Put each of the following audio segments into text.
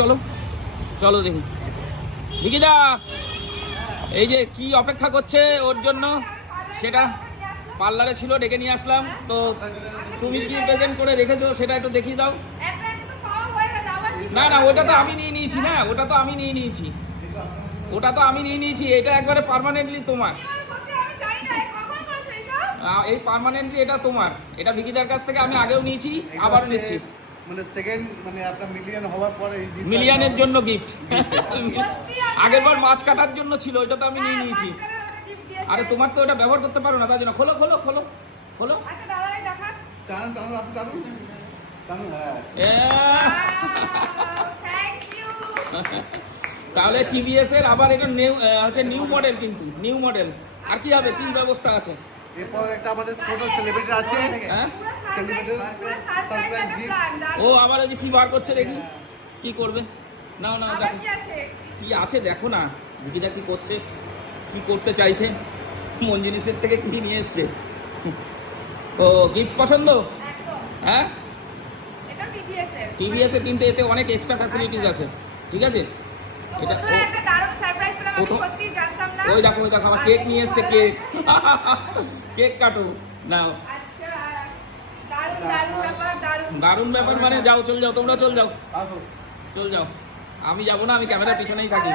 চলো চলো দেখি ভিকিদা এই যে কি অপেক্ষা করছে ওর জন্য সেটা পার্লারে ছিল, ডেকে নিয়ে আসলাম। তো তুমি কি প্রেজেন্ট করে রেখেছো সেটা একটু দেখিয়ে দাও। না না ওটা তো আমি নিয়ে নিয়েছি, না ওটা তো আমি নিয়ে নিয়েছি, ওটা তো আমি নিয়ে নিয়েছি। এটা একবারে পার্মানেন্টলি তোমার, এই পার্মানেন্টলি এটা তোমার। এটা ভিকিদার কাছ থেকে আমি আগেও নিয়েছি, আবারও নিচ্ছি। মানে সেকেন্ড মানে আপনার মিলিয়ন হওয়ার পরে মিলিয়নের জন্য গিফট। আগের বার মাছ কাটার জন্য ছিল, ওইটা তো আমি নিয়ে নিয়েছি। আরে তোমার তো ওটা ব্যবহার করতে পারো না, তার জন্য খোলো খোলো খোলো খোলো। তাহলে টিভিএস এর আবার এটা হচ্ছে নিউ মডেল, কিন্তু নিউ মডেল। আর কি হবে, কি ব্যবস্থা আছে? এরপর একটা আমাদের ছোট সেলিব্রিটি আছে, হ্যাঁ সেলিব্রিটি ও আবার ওই যে কি বার করছে দেখি, কি করবে? নাও নাও দেখো কি আছে, দেখো না ভিকিদা কি করছে, কি করতে চাইছে, মন জিনিসের থেকে কি নিয়ে এসছে। ও গিফট পছন্দ? হ্যাঁ টিভিএস এর, কিন্তু এতে অনেক এক্সট্রা ফ্যাসিলিটিস আছে, ঠিক আছে? এটা ওই দেখো ওই দেখো আমার কেক নিয়ে এসছে, কেক কেক কাটো নাও। দারুণ ব্যাপার মানে, যাও চল যাও, তোমরা চল যাও চল যাও, আমি যাবো না, আমি ক্যামেরার পিছনেই থাকি।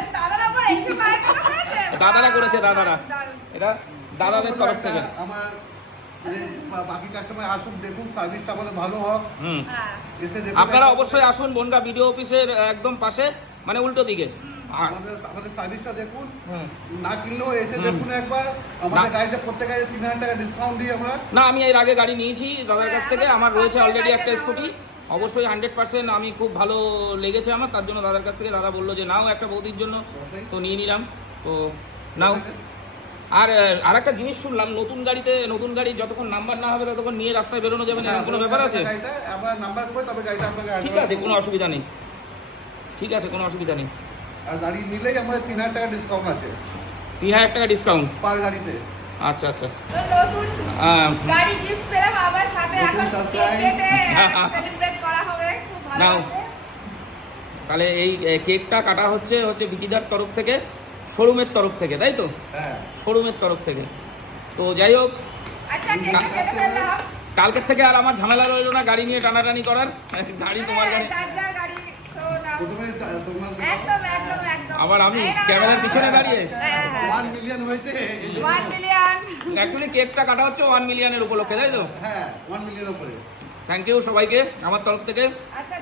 দাদারা করেছে, দাদারা, এটা দাদাদের তরফ থেকে। আমার বাকি কাস্টমার আসুন, দেখুন সার্ভিসটা আমাদের ভালো হোক। আপনারা অবশ্যই আসুন বনগা বিডিও অফিসের একদম পাশে, মানে উল্টো দিকে। আমাদের সার্ভিসটা দেখুন, না কিনলেও এসে দেখুন একবার। আমাদের গাড়িতে প্রত্যেক গাড়ি 3000 টাকা ডিসকাউন্ট দিই আমরা। না আমি এর আগে গাড়ি নিয়েছি দাদার কাছ থেকে, আমার রয়েছে অলরেডি একটা স্কুটি। অবশ্যই 100% আমি খুব ভালো লেগেছে আমার, তার জন্য দাদার কাছ থেকে দাদা বললো যে নাও একটা বৌদির জন্য, তো নিয়ে নিলাম। তো নাও। আর একটা জিনিস শুনলাম, নতুন গাড়ি যতক্ষণ নাম্বার না হবে ততক্ষণ নিয়ে রাস্তায় বেরোনো যাবে না, কোনো ব্যাপার আছে? ঠিক আছে, কোনো অসুবিধা নেই, ঠিক আছে, কোনো অসুবিধা নেই। আর গাড়ি নিলেই আমাদের 3000 টাকা ডিসকাউন্ট আছে। 3000 টাকা ডিসকাউন্ট পার গাড়িতে। আচ্ছা আচ্ছা, নতুন গাড়ি গিফট পেলাম, আবার সাথে এখন কেটে সেলিব্রেট করা হবে, খুব ভালো নাও। হবে। তাহলে এই কেকটা কাটা হচ্ছে ভিকিদার তরফ থেকে, শোরুমের তরফ থেকে, তাই তো? হ্যাঁ, শোরুমের তরফ থেকে। তো যাই হোক, আচ্ছা কেটে ফেললাম। কালকের থেকে আর আমার ঝামেলা রইলো না গাড়ি নিয়ে টানাটানি করার। গাড়ি তোমার গাড়ি, চার্জার গাড়ি তো নাও। প্রথমে তোমার একদম একদম একদম। আবার আমি ক্যামেরার পিছনে দাঁড়িয়ে। 1 মিলিয়ন হয়েছে। 1 মিলিয়ন। অ্যাকচুয়ালি কেকটা কাটা হচ্ছে 1 মিলিয়নের উপলক্ষে, তাই তো? হ্যাঁ, 1 মিলিয়ন উপরে। থ্যাংক ইউ সবাইকে আমার তরফ থেকে। আচ্ছা